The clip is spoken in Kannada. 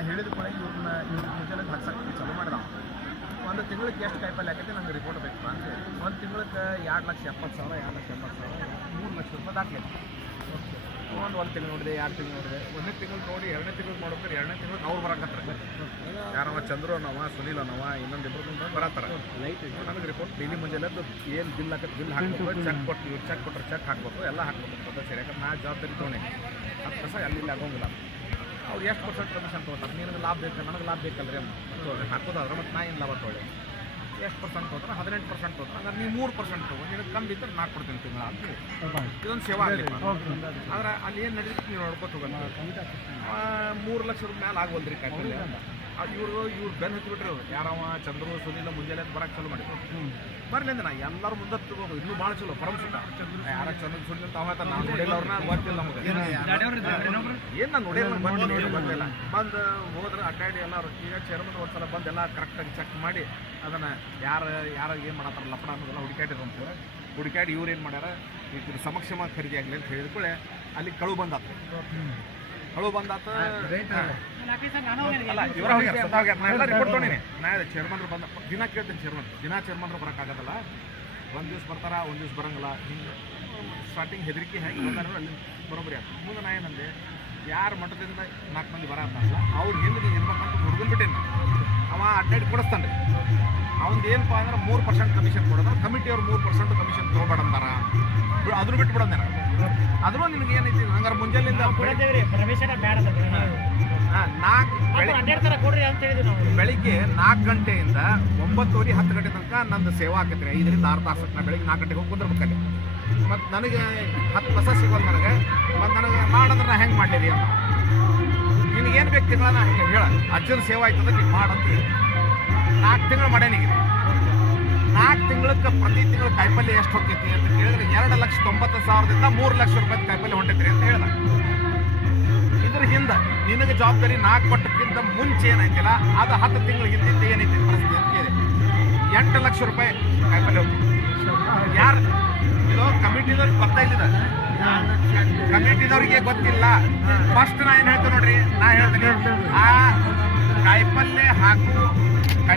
ಇವ್ರನ್ನ ಇವ್ರ ಮುಂಚೆಲ್ಲ ಹಾಕ್ಸಕ್ಕೆ ಚಾಲೂ ಮಾಡಿದ. ಒಂದು ತಿಂಗಳಿಗೆ ಎಷ್ಟು ಕಾಯಿಪಲ್ಲೆ ಆಕೈತಿ ನಂಗೆ ರಿಪೋರ್ಟ್ ಬೇಕು ಅಂತ ಒಂದು ತಿಂಗಳಿಗೆ ಎರಡು ಲಕ್ಷ ಎಪ್ಪತ್ತು ಸಾವಿರ ಎರಡು ಲಕ್ಷ ಎಂಬತ್ತು ಸಾವಿರ ಮೂರು ಲಕ್ಷ ರೂಪಾಯಿ ದಾಖಲೆ. ಒಂದು ಒಂದು ತಿಂಗಳು ನೋಡಿದೆ ಎರಡು ತಿಂಗಳು ನೋಡಿದೆ. ಒಂದನೇ ತಿಂಗಳು ನೋಡಿ ಎರಡನೇ ತಿಂಗಳು ನೋಡ್ಬೇಕಾರೆ ಎರಡನೇ ತಿಂಗಳು ಅವ್ರು ಬರಕತ್ತಾರೆ. ಯಾರವ ಚಂದ್ರು ಅನ್ನವ ಸುನೀಲ್ ಅನ್ನವ ಇನ್ನೊಂದು ಇಬ್ಬರು ಬರತ್ತಾರ. ನನಗೆ ರಿಪೋರ್ಟ್ ಡೈಲಿ ಮುಂಜಾನೆ ಏನು ಬಿಲ್ ಹಾಕಿ ಬಿಲ್ ಹಾಕಿ ಚೆಕ್ ಕೊಟ್ಟು ಇವ್ರು ಚೆಕ್ ಕೊಟ್ಟರೆ ಚೆಕ್ ಹಾಕ್ಬೇಕು ಎಲ್ಲ ಹಾಕ್ಬೇಕು. ಪದ್ಧತಿ ಸರಿ ಯಾಕಂದ್ರೆ ನಾ ಜವಾಬ್ದಾರಿ ತೊಗೊಂಡೆ. ಹತ್ತು ಪೈಸೆ ಅಲ್ಲಿ ಇಲ್ಲಿ ಆಗೋಂಗಿಲ್ಲ. ಅವ್ರು ಎಷ್ಟು ಪರ್ಸೆಂಟ್ ಕಮಿಷನ್ ತೊಗೊತಾರೆ? ನಿನಗೆ ಲಾಭ ಬೇಕು ನನಗೆ ಲಾಭ ಬೇಕಲ್ರಿ ತೊಗೊಳ್ರಿ ಹಾಕೋದಾದ್ರೆ ಮತ್ತು ನಾ ಏನು ಲಾಭ ತೊಗೊಳ್ಳಿ? ಎಷ್ಟು ಪರ್ಸೆಂಟ್ ತೊಗೊತಾರೆ? ಹದಿನೆಂಟು ಪರ್ಸೆಂಟ್ ತೊಗೊತಾರೆ. ಅಂದ್ರೆ ನೀವು ಮೂರು ಪರ್ಸೆಂಟ್ ತೊಗೊ. ನಿನಗೆ ಕಮ್ಮಿ ಇದ್ದರೆ ನಾಲ್ಕು ಕೊಡ್ತೀನಿ ತಿಂಗಳ ಅಂತ. ಇದೊಂದು ಸೇವಾ ಆಗಲಿ ಆದ್ರೆ ಅಲ್ಲಿ ಏನು ನಡೀತೀವಿ ನೀವು ನೋಡ್ಕೊತ ಹೋಗಲ್ಲ ಮೂರು ಲಕ್ಷ ರೂಪಾಯಿ ಮೇಲೆ ರೀ ಕಾಯಿಪಲ್ಲೆ ಇವರು ಇವ್ರು ಬೆನ್ನು ಹಚ್ಚಿಬಿಟ್ರಿ ಅವ್ರು ಯಾರವ ಚಂದ್ರು ಸುನೀಲ ಮುಂಜಾನೆ ಬರಕ್ಕೆ ಚಾಲು ಮಾಡಿದ್ರು. ಬರ್ಲಿ ಅಂದ್ರೆ ನಾ ಎಲ್ಲರೂ ಮುಂದೆ ತಗೋದು ಇನ್ನೂ ಭಾಳ ಚಲೋ ಪರಮಸುತ್ತ ಯಾರ ಚಂದ್ರ ಸುನೀಲ್ ಅಂತ ಅವತ್ತ ನಾವು ನೋಡಿಲ್ಲ ಅವ್ರನ್ನ ಗೊತ್ತಿಲ್ಲ ನಮಗೆ. ಏನು ನಾನು ನೋಡಿಲ್ಲ ಬಂದು ಬಂದಿಲ್ಲ ಬಂದು ಹೋದ್ರೆ ಅಡ್ಡಾಡಿ ಎಲ್ಲರೂ ಈಗ ಚೇರ್ಮನ್ ಒಂದ್ಸಲ ಬಂದು ಎಲ್ಲ ಕರೆಕ್ಟಾಗಿ ಚೆಕ್ ಮಾಡಿ ಅದನ್ನು ಯಾರು ಯಾರು ಏನು ಮಾಡತ್ತಾರ ಲಪಡ ಅನ್ನೋದೆಲ್ಲ ಹುಡುಕಾಡಿದ್ರು ಅಂತ ಹುಡುಕಾಡಿ ಇವ್ರು ಏನು ಮಾಡ್ಯಾರ ಈ ಸಮಕ್ಷಮ ಖರೀದಿ ಆಗಲಿ ಅಂತ ಹೇಳಿದ್ಕೊಳ್ಳೆ ಅಲ್ಲಿ ಕಳು ಬಂದಾತ ಕಳು ಬಂದಾತ. ಅಲ್ಲ ಇವರ ಹೋಗ್ಯಾರ ಸದಾ ಹೋಗ್ಯಾರ ನಾ ಎಲ್ಲ ರಿಪೋರ್ಟ್ ತೊಗೊಂಡಿನಿ. ನಾ ಚೇರ್ಮನ್ರು ಬಂದ ದಿನ ಕೇಳ್ತೀನಿ ಚೇರ್ಮನ್ ದಿನ ಚೇರ್ಮನ್ರು ಬರೋಕ್ಕಾಗದಲ್ಲ ಒಂದು ದಿವ್ಸ ಬರ್ತಾರ ಒಂದು ದಿವ್ಸ ಬರಂಗಿಲ್ಲ. ಹಿಂಗೆ ಸ್ಟಾರ್ಟಿಂಗ್ ಹೆದರಿಕೆ ಹೆಂಗೆ ಬಂದಾರ ಅಲ್ಲಿ ಬರೋಬ್ಬರಿ ಆಯ್ತು ಮುಂದೆ ನಾ ಏನಂದೆ ಯಾರ ಮಠದಿಂದ ನಾಲ್ಕು ಮಂದಿ ಬರತ್ತಾರಲ್ಲ ಅವ್ರು ಹಿಂದೆ ನೀನು ಇರ್ಬೇಕಂತ ಅವ ಕೊಡಿಸ್ತಾನೆ ರೀ ಅವ್ನು ಏನಪ್ಪ ಅಂದ್ರೆ ಮೂರು ಪರ್ಸೆಂಟ್ ಕಮಿಷನ್ ಕೊಡೋದು ಕಮಿಟಿಯವ್ರು ಮೂರು ಪರ್ಸೆಂಟ್ ಕಮಿಷನ್ ತೊಗೊಬೇಡ ಅಂತಾರ. ಬಿ- ಅದನ್ನು ಬಿಟ್ಟು ಬಿಡೋದು ನಾನು. ಅದ್ರೂ ನಿನಗೆ ಏನೈತಿ ಹಂಗಾರೆ ಮುಂಜಾನೆಯಿಂದ ಅಂತ ನಾಲ್ಕು ಬೆಳಿಗ್ಗೆ ನಾಲ್ಕು ಗಂಟೆಯಿಂದ ಒಂಬತ್ತುವರೆ ಹತ್ತು ಗಂಟೆ ತನಕ ನಂದು ಸೇವಾ ಆಕೈತ್ರಿ. ಐದರಿಂದ ಆರು ತಾಸು ನಾ ಬೆಳಿಗ್ಗೆ ನಾಲ್ಕು ಗಂಟೆಗೆ ಹೋಗಿ ಕುಂದಿರ್ಬೇಕಲ್ಲಿ ಮತ್ತು ನನಗೆ ಹತ್ತು ಹೊಸ ಸಿಗೋದು ನನಗೆ. ಮತ್ತು ನನಗೆ ಮಾಡಂದ್ರೆ ನಾ ಹೆಂಗೆ ಮಾಡಲಿ ಅಂತ. ನಿನಗೇನು ಬೇಕು ತಿಂಗಳ ನಾ ಹೇಳ. ಅಜ್ಜನ ಸೇವಾ ಆಯ್ತದ ನೀನು ಮಾಡಂತ ಹೇಳಿ. ನಾಲ್ಕು ತಿಂಗಳು ಮಾಡೇನಿಗೆ ನಾಲ್ಕು ತಿಂಗಳಕ್ಕೆ ಪ್ರತಿ ತಿಂಗಳು ಕಾಯಿಪಲ್ಲೆ ಎಷ್ಟು ಹೋಗ್ತೈತಿ ಅಂತ ಕೇಳಿದ್ರೆ ಎರಡು ಲಕ್ಷ ತೊಂಬತ್ತು ಸಾವಿರದಿಂದ ಮೂರು ಲಕ್ಷ ರೂಪಾಯಿ ಕಾಯಿಪಲ್ಲೆ ಹೊಂಟೈತ್ರಿ ಅಂತ ಹೇಳ್ದ ಇದ್ರ ಹಿಂದೆ ನಿನಗೆ ಜವಾಬ್ದಾರಿ ನಾಲ್ಕು ಪಟ್ಟಕ್ಕಿಂತ ಮುಂಚೆ ಏನೈತಿಲ್ಲ, ಅದು ಹತ್ತು ತಿಂಗಳ ಹಿಂದಿಂದ ಏನೈತಿ ಪರಿಸ್ಥಿತಿ ಅಂತ ಕೇಳಿ. ಎಂಟು ಲಕ್ಷ ರೂಪಾಯಿ ಕಾಯಿಪಲ್ಲೆ ಹೋಗ್ತೈತಿ. ಯಾರು? ಇದು ಕಮಿಟಿದವ್ರಿಗೆ ಗೊತ್ತಾಯ್ತಿದ ಕಮಿಟಿದವ್ರಿಗೆ ಗೊತ್ತಿಲ್ಲ. ಫಸ್ಟ್ ನಾ ಏನು ಹೇಳ್ತೀನಿ ನೋಡ್ರಿ? ನಾ ಹೇಳ್ತೀನಿ. ಆ ಕಾಯಿಪಲ್ಲೆ ಹಾಕು